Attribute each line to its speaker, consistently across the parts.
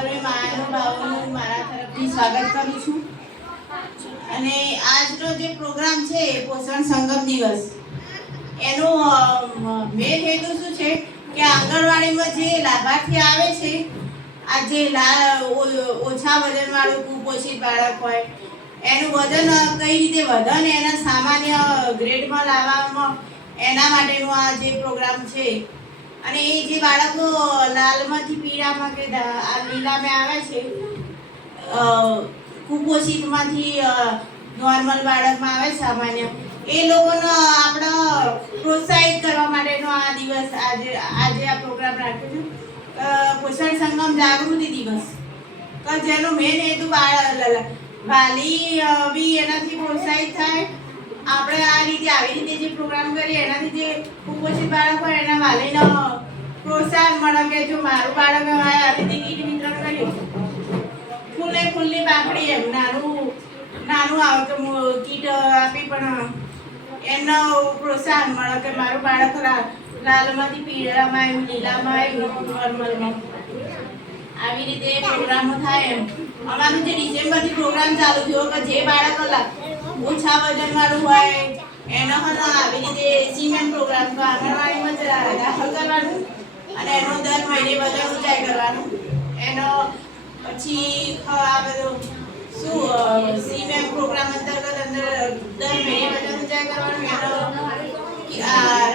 Speaker 1: સર્વે મહાનુભાવોનું મારા તરફથી સ્વાગત કરું છું. અને આજનો જે પ્રોગ્રામ છે પોષણ સંગમ દિવસ. એનો મેન હેતુ શું છે કે આંગણવાડીમાં જે લાભાર્થી આવે છે, આ જે લા ઓછા વજનવાળું કુપોષિત બાળક હોય, એનું વજન કઈ રીતે વધે એના સામાન્ય ગ્રેડમાં લાવવામાં એના માટેનો આ જે પ્રોગ્રામ છે અને એ જે બાળકો લાલમાંથી પીળામાં કે આ લીલામાં આવે છે કુપોષિતમાંથી નોર્મલ બાળકમાં આવે સામાન્ય, એ લોકોનો આપણે પ્રોત્સાહિત કરવા માટેનો આ દિવસ, આજે આજે આ પ્રોગ્રામ રાખ્યો છે. પોષણ સંગમ જાગૃતિ દિવસ. તો જેનો મેન હેતુ વાલી બી એનાથી પ્રોત્સાહિત થાય. આપણે આ રીતે આવી રીતે જે પ્રોગ્રામ કરીએ, એનાથી જે કુપોષિત બાળક હોય વાલીને પ્રોત્સાહન મળે કે જો મારું બાળક આવી કીટ વિતરણ કર્યું, ફૂલે ફૂલની પાકડી એમ, નાનું નાનું આવે તો કીટ આપી પણ એમનો પ્રોત્સાહન મળે કે મારું બાળક લાલમાંથી પીળામાં આવ્યું, લીલામાં આવ્યું, નોર્મલમાં. આવી રીતે પ્રોગ્રામો થાય એમ. અમારું જે ડિસેમ્બરથી પ્રોગ્રામ ચાલુ થયો કે જે બાળક ઓછા વજન વાળું હોય, એનો હનો આવી રીતે સીમેન પ્રોગ્રામ રા- દાખલ કરવાનું અને એનો દર મહિને વજન ઊંચાઈ કરવાનું એનો પછી આ બધું શું સીમેન પ્રોગ્રામ અંતર્ગત અંદર દર મહિને વજન ઊંચાઈ કરવાનું, એનો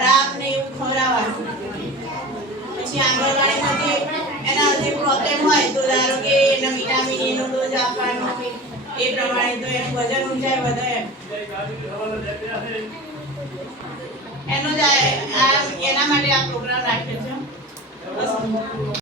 Speaker 1: રાબ ને એવું ખવડાવવાનું પછી આંગણવાડીમાંથી એના જે પ્રોબ્લેમ હોય તો ધારો કે એના વિટામિન એનો ડોઝ આપવાનો એ પ્રમાણે તો એનું વજન ઊંચાઈ વધે. એનો જ આ- આ- પ્રોગ્રામ રાખે છે.